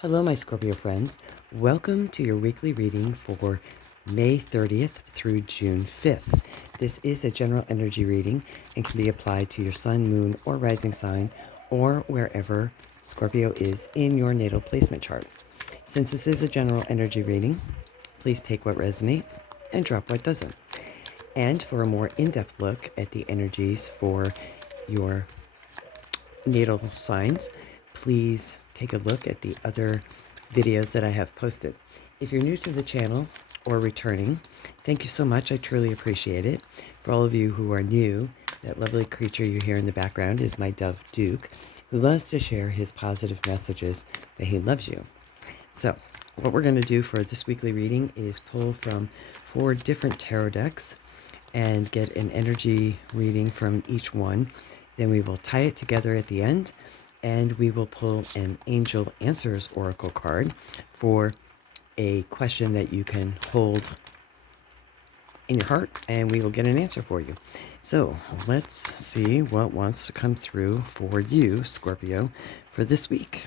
Hello, my Scorpio friends. Welcome to your weekly reading for May 30th through June 5th. This is a general energy reading and can be applied to your sun, moon, or rising sign, or wherever Scorpio is in your natal placement chart. Since this is a general energy reading, please take what resonates and drop what doesn't. And for a more in-depth look at the energies for your natal signs, please take a look at the other videos that I have posted. If you're new to the channel or returning, thank you so much. I truly appreciate it. For all of you who are new, that lovely creature you hear in the background is my dove Duke, who loves to share his positive messages that he loves you. So what we're going to do for this weekly reading is pull from 4 different tarot decks and get an energy reading from each one. Then we will tie it together at the end, and we will pull an Angel Answers Oracle card for a question that you can hold in your heart, and we will get an answer for you. So let's see what wants to come through for you, Scorpio, for this week.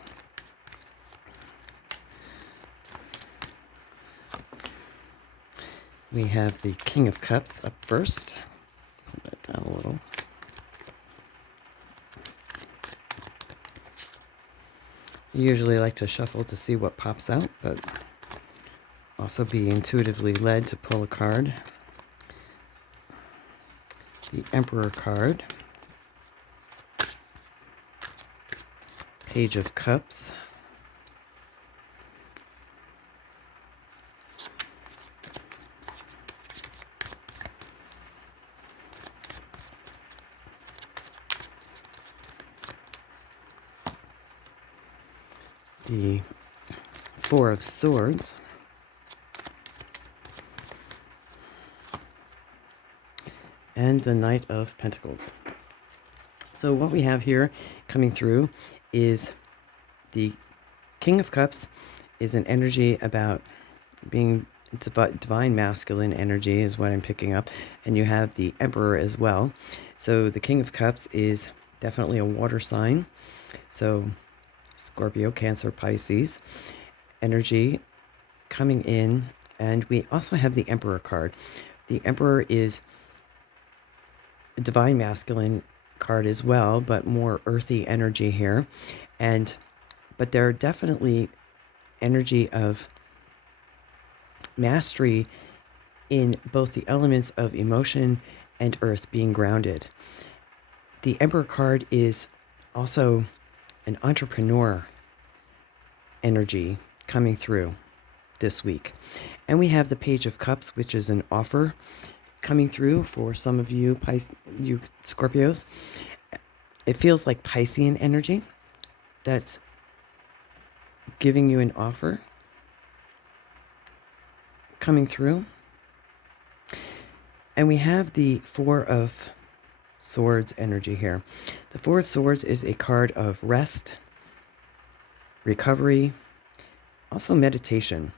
We have the King of Cups up first. Pull that down a little. I usually like to shuffle to see what pops out, but also be intuitively led to pull a card. The Emperor card. Page of Cups. The Four of Swords. And the Knight of Pentacles. So what we have here coming through is the King of Cups is an energy about being divine masculine energy is what I'm picking up. And you have the Emperor as well. So the King of Cups is definitely a water sign. So Scorpio, Cancer, Pisces energy coming in. And we also have the Emperor card. The Emperor is a divine masculine card as well, but more earthy energy here. But there are definitely energy of mastery in both the elements of emotion and earth being grounded. The Emperor card is also an entrepreneur energy coming through this week. And we have the Page of Cups, which is an offer coming through for some of you, you Scorpios. It feels like Piscean energy that's giving you an offer coming through. And we have the Four of Swords energy here. The Four of Swords is a card of rest, recovery, also meditation.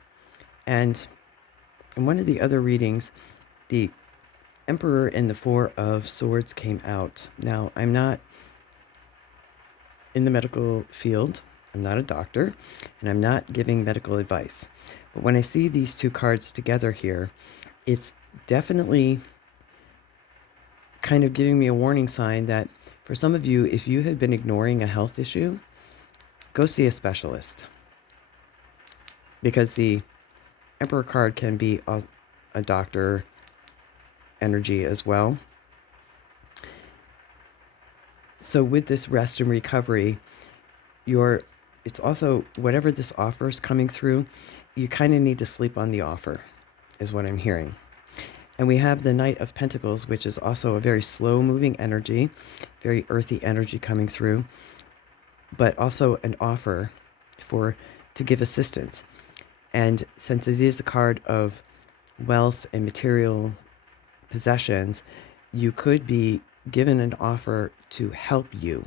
And in one of the other readings, the Emperor and the Four of Swords came out. Now, I'm not in the medical field. I'm not a doctor, and I'm not giving medical advice. But when I see these two cards together here, it's definitely kind of giving me a warning sign that for some of you, if you have been ignoring a health issue, go see a specialist. Because the Emperor card can be a doctor energy as well. So with this rest and recovery, it's also whatever this offer is coming through, you kind of need to sleep on the offer, is what I'm hearing. And we have the Knight of Pentacles, which is also a very slow-moving energy, very earthy energy coming through, but also an offer to give assistance. And since it is a card of wealth and material possessions, you could be given an offer to help you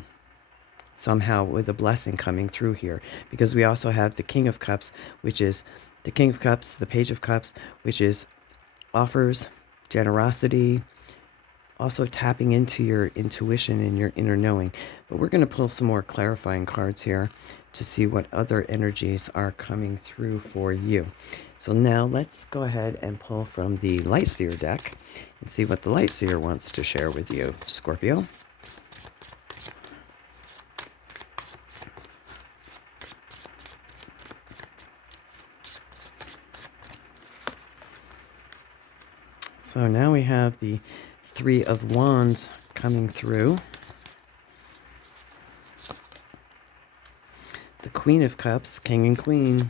somehow with a blessing coming through here, because we also have the King of Cups, which is the King of Cups, the Page of Cups, which is offers, generosity, also tapping into your intuition and your inner knowing. But we're going to pull some more clarifying cards here to see what other energies are coming through for you. So now let's go ahead and pull from the Light Seer deck and see what the Light Seer wants to share with you, Scorpio. So now we have the Three of Wands coming through. The Queen of Cups, King and Queen.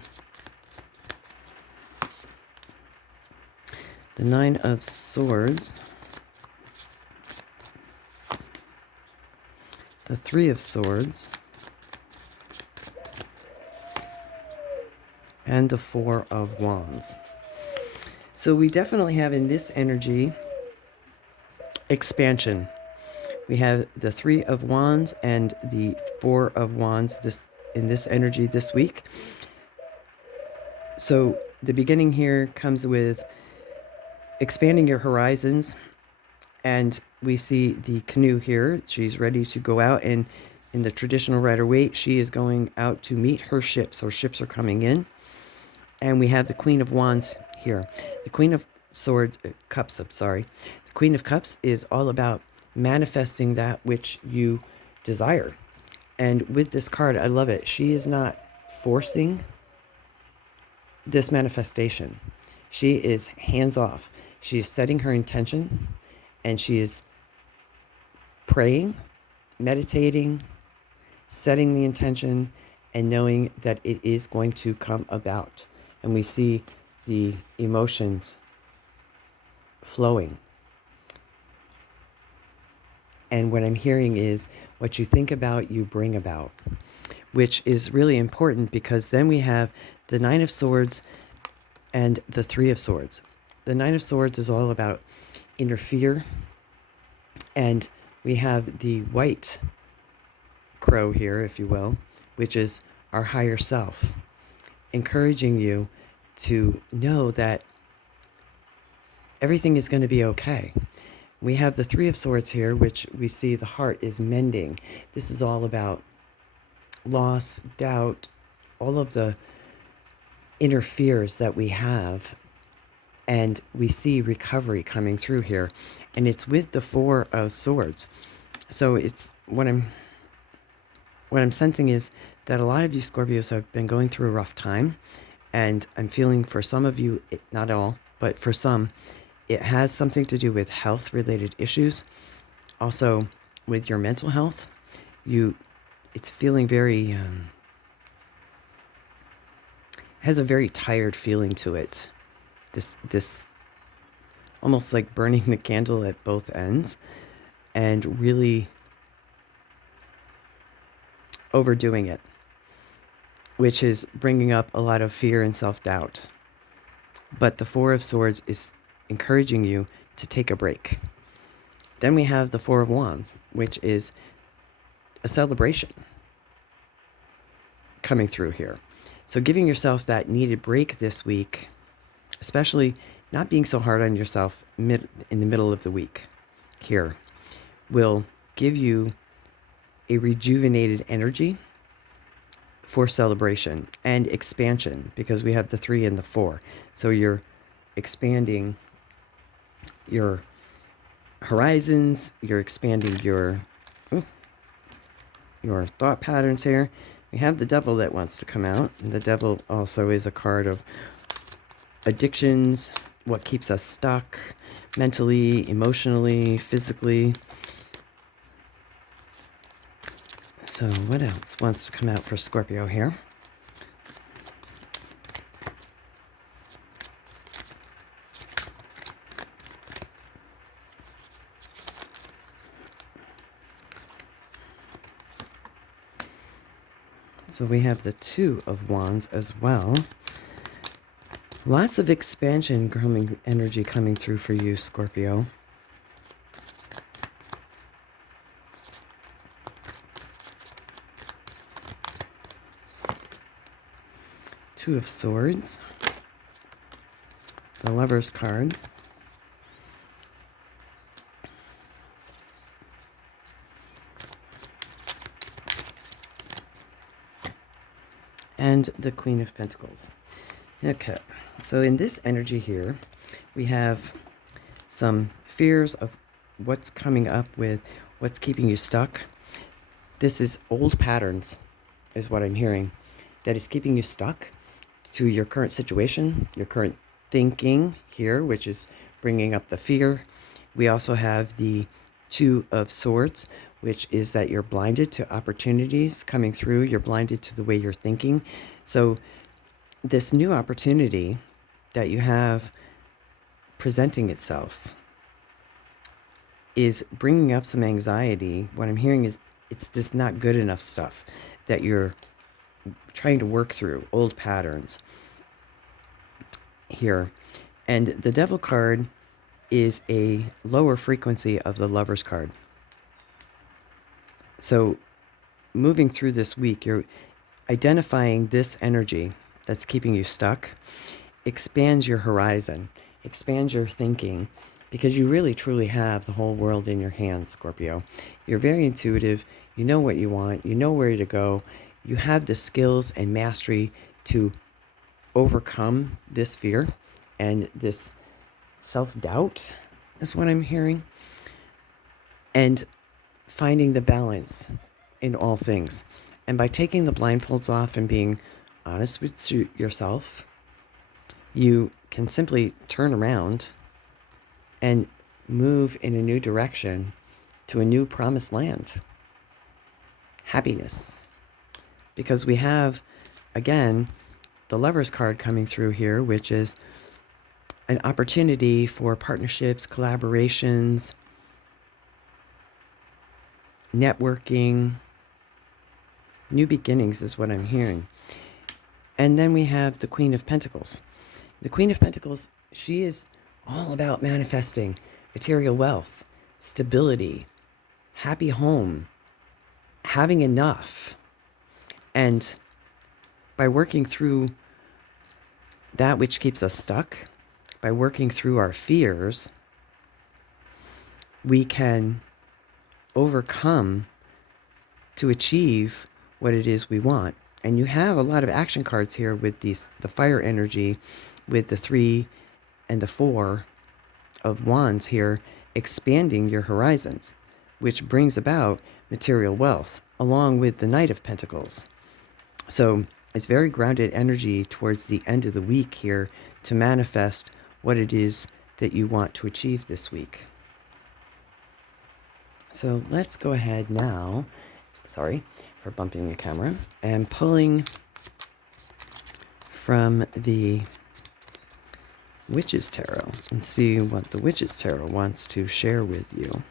The Nine of Swords. The Three of Swords. And the Four of Wands. So we definitely have in this energy expansion. We have the Three of Wands and the Four of Wands in this energy this week. So the beginning here comes with expanding your horizons, and we see the canoe here. She's ready to go out, and in the traditional Rider-Waite, she is going out to meet her ships. Her ships are coming in, and we have the Queen of Wands here. The Queen of Cups, I'm sorry. The Queen of Cups is all about manifesting that which you desire. And with this card, I love it. She is not forcing this manifestation. She is hands off. She is setting her intention, and she is praying, meditating, setting the intention, and knowing that it is going to come about. And we see the emotions flowing. And what I'm hearing is what you think about, you bring about, which is really important, because then we have the Nine of Swords and the Three of Swords. The Nine of Swords is all about inner fear, and we have the white crow here, if you will, which is our higher self, encouraging you to know that everything is going to be okay. We have the Three of Swords here, which we see the heart is mending. This is all about loss, doubt, all of the inner fears that we have. And we see recovery coming through here. And it's with the Four of Swords. So it's what I'm sensing is that a lot of you Scorpios have been going through a rough time. And I'm feeling for some of you, not all, but for some, it has something to do with health-related issues. Also, with your mental health, it's feeling very, has a very tired feeling to it. This almost like burning the candle at both ends, and really overdoing it, which is bringing up a lot of fear and self-doubt. But the Four of Swords is encouraging you to take a break. Then we have the Four of Wands, which is a celebration coming through here. So giving yourself that needed break this week, especially not being so hard on yourself in the middle of the week here, will give you a rejuvenated energy for celebration and expansion, because we have the 3 and the 4. So you're expanding your horizons, you're expanding your thought patterns here. We have the Devil that wants to come out, and the Devil also is a card of addictions, what keeps us stuck mentally, emotionally, physically. So what else wants to come out for Scorpio here? So we have the Two of Wands as well. Lots of expansion energy coming through for you, Scorpio. Two of Swords. The Lover's card. and the Queen of Pentacles. Okay, so in this energy here, we have some fears of what's coming up with what's keeping you stuck. This is old patterns, is what I'm hearing, that is keeping you stuck to your current situation, your current thinking here, which is bringing up the fear. We also have the Two of Swords, which is that you're blinded to opportunities coming through. You're blinded to the way you're thinking. So this new opportunity that you have presenting itself is bringing up some anxiety. What I'm hearing is it's this not good enough stuff that you're trying to work through, old patterns here. And the Devil card is a lower frequency of the Lover's card. So moving through this week, you're identifying this energy that's keeping you stuck. Expands your horizon, expands your thinking, because you really truly have the whole world in your hands, Scorpio. You're very intuitive. You know what you want. You know where to go. You have the skills and mastery to overcome this fear and this self-doubt, is what I'm hearing. And finding the balance in all things. And by taking the blindfolds off and being honest with yourself, you can simply turn around and move in a new direction to a new promised land. Happiness. Because we have, again, the Lover's card coming through here, which is an opportunity for partnerships, collaborations, networking, new beginnings is what I'm hearing. And then we have the Queen of Pentacles. The Queen of Pentacles, she is all about manifesting material wealth, stability, happy home, having enough. And by working through that which keeps us stuck, by working through our fears, we can overcome to achieve what it is we want. And you have a lot of action cards here with the fire energy, with the 3 and the 4 of wands here, expanding your horizons, which brings about material wealth, along with the Knight of Pentacles. So it's very grounded energy towards the end of the week here to manifest what it is that you want to achieve this week. So let's go ahead now, sorry for bumping the camera, and pulling from the Witch's Tarot and see what the Witch's Tarot wants to share with you.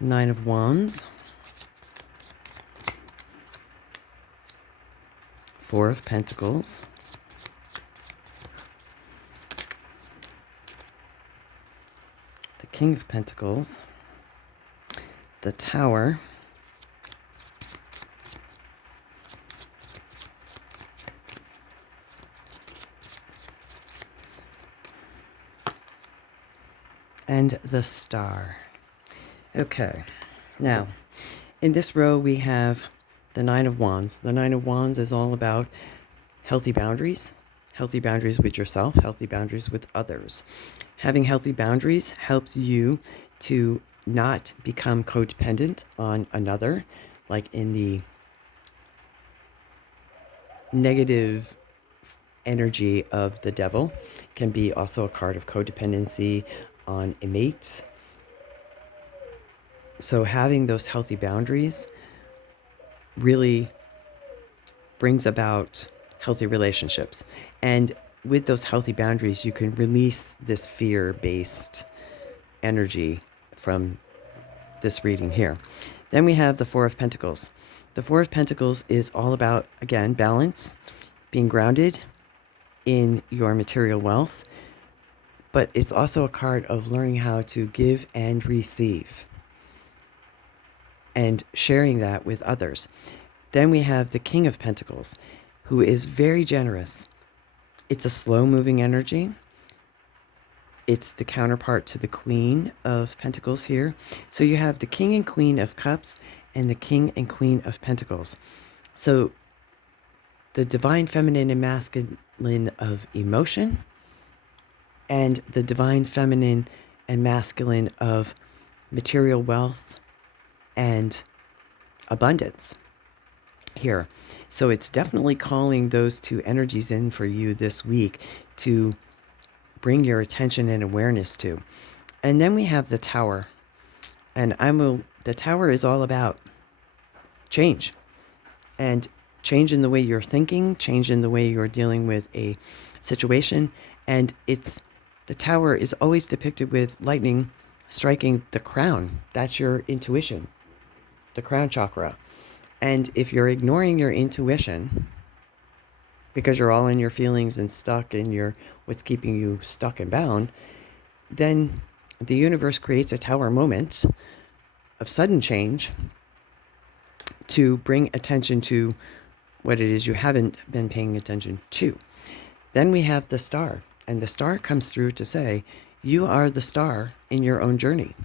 Nine of Wands, 4 of Pentacles, the King of Pentacles, the Tower, and the Star. Okay, now in this row we have the Nine of Wands. The Nine of Wands is all about healthy boundaries with yourself, healthy boundaries with others. Having healthy boundaries helps you to not become codependent on another, like in the negative energy of the Devil. Can be also a card of codependency on a mate. So having those healthy boundaries really brings about healthy relationships. And with those healthy boundaries, you can release this fear-based energy from this reading here. Then we have the 4 of Pentacles. The 4 of Pentacles is all about, again, balance, being grounded in your material wealth, but it's also a card of learning how to give and receive. and sharing that with others. Then we have the King of Pentacles, who is very generous. It's a slow-moving energy. It's the counterpart to the Queen of Pentacles here. So you have the King and Queen of Cups and the King and Queen of Pentacles. So the divine feminine and masculine of emotion, and the divine feminine and masculine of material wealth and abundance here. So it's definitely calling those two energies in for you this week to bring your attention and awareness to. And then we have the Tower. And the Tower is all about change. And change in the way you're thinking, change in the way you're dealing with a situation. And the Tower is always depicted with lightning striking the crown. That's your intuition, the crown chakra. And if you're ignoring your intuition because you're all in your feelings and stuck in what's keeping you stuck and bound, then the universe creates a Tower moment of sudden change to bring attention to what it is you haven't been paying attention to. Then we have the Star, and the Star comes through to say, you are the star in your own journey.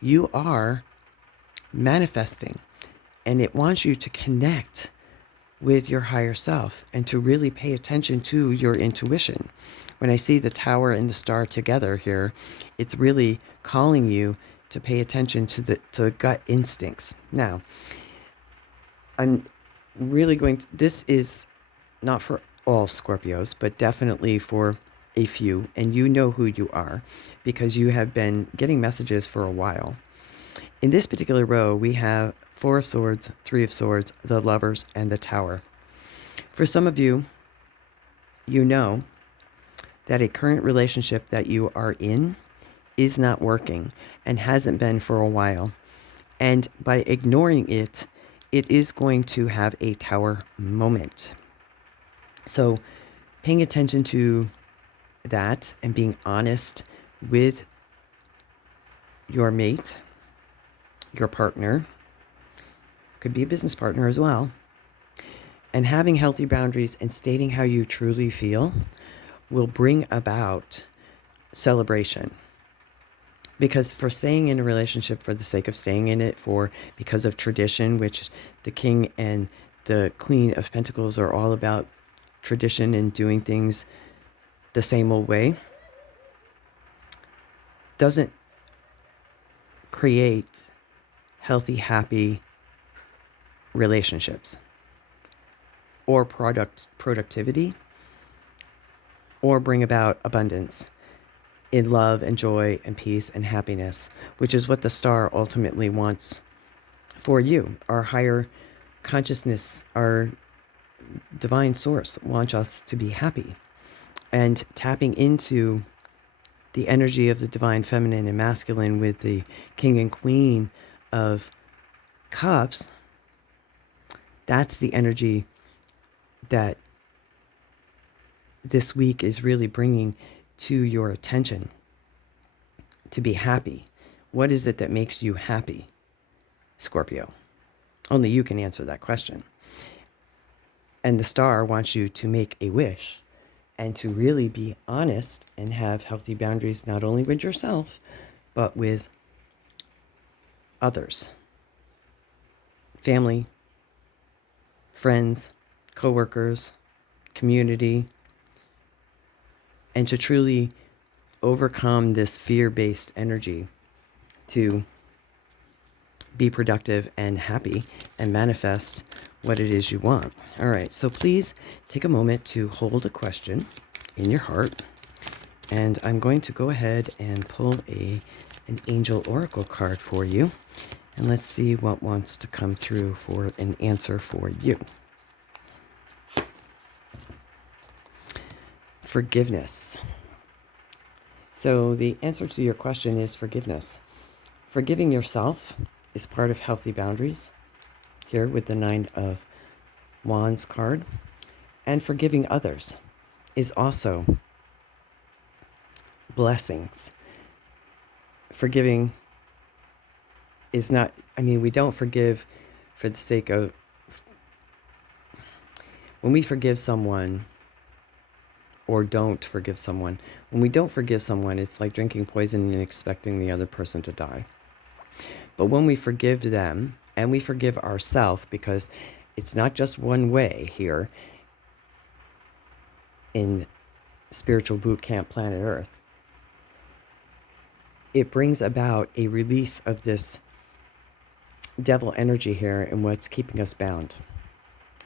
You are manifesting, and it wants you to connect with your higher self and to really pay attention to your intuition. When I see the Tower and the Star together here, it's really calling you to pay attention to the gut instincts. Now, I'm really this is not for all Scorpios, but definitely for a few, and you know who you are because you have been getting messages for a while. In this particular row, we have Four of Swords, Three of Swords, the Lovers, and the Tower. For some of you, you know that a current relationship that you are in is not working and hasn't been for a while. And by ignoring it, it is going to have a Tower moment. So paying attention to that and being honest with your mate, your partner, could be a business partner as well, and having healthy boundaries and stating how you truly feel will bring about celebration. Because for staying in a relationship for the sake of staying in it, because of tradition, which the King and the Queen of Pentacles are all about tradition and doing things the same old way, doesn't create healthy, happy relationships or productivity or bring about abundance in love and joy and peace and happiness, which is what the Star ultimately wants for you. Our higher consciousness, our divine source wants us to be happy. And tapping into the energy of the divine feminine and masculine with the King and Queen of Cups, that's the energy that this week is really bringing to your attention to be happy. What is it that makes you happy, Scorpio? Only you can answer that question. And the Star wants you to make a wish and to really be honest and have healthy boundaries, not only with yourself, but with others. Family, friends, coworkers, community, and to truly overcome this fear-based energy to be productive and happy and manifest what it is you want. All right, so please take a moment to hold a question in your heart, and I'm going to go ahead and pull an angel oracle card for you, and let's see what wants to come through for an answer for you. Forgiveness. So the answer to your question is forgiveness. Forgiving yourself is part of healthy boundaries, here with the Nine of Wands card. And forgiving others is also blessings. Forgiving is not, I mean, we don't forgive for the sake of, when we forgive someone or don't forgive someone, when we don't forgive someone, it's like drinking poison and expecting the other person to die. But when we forgive them and we forgive ourselves, because it's not just one way here in spiritual boot camp planet Earth, it brings about a release of this devil energy here and what's keeping us bound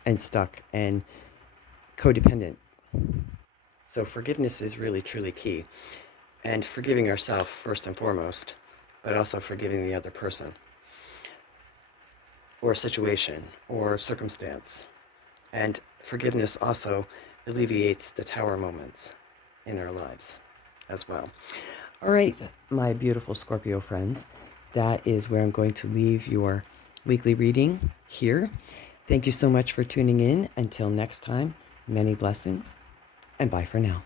and stuck and codependent. So forgiveness is really truly key, and forgiving ourselves first and foremost, but also forgiving the other person or situation or circumstance. And forgiveness also alleviates the tower moments in our lives as well. All right, my beautiful Scorpio friends, that is where I'm going to leave your weekly reading here. Thank you so much for tuning in. Until next time, many blessings, and bye for now.